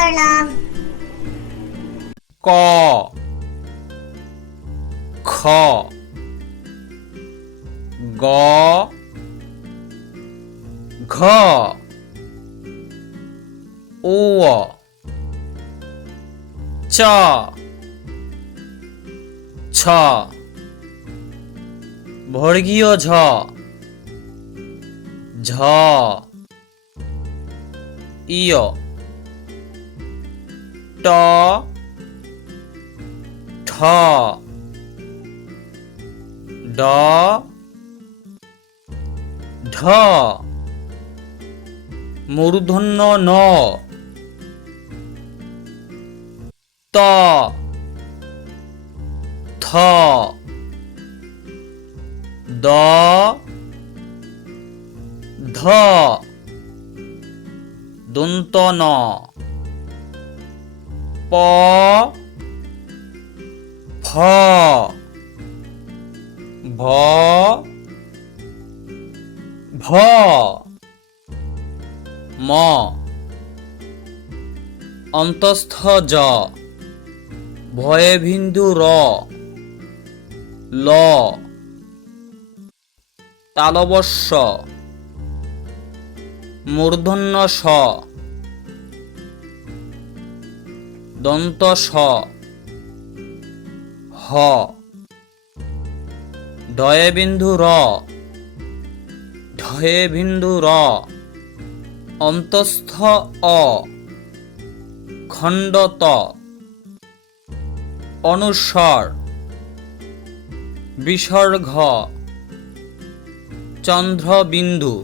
বর্ণ। ক খ গ ঘ ও চ ছ বর্গীয় ঝ ঝ ইয় ট ঠ ড ঢ মূর্ধন্য ন ত থ দ ধ দন্ত ন প ফ ভ ভ ম অন্তস্থ জ ভয়ে বিন্দু র ল তালবস্য মূর্ধন্য স দন্ত স হ ঢয়ে বিন্দু র ঢয়ে বিন্দু র অন্তস্থ অ খণ্ড ত অনুস্বর বিসর্গ চন্দ্রবিন্দু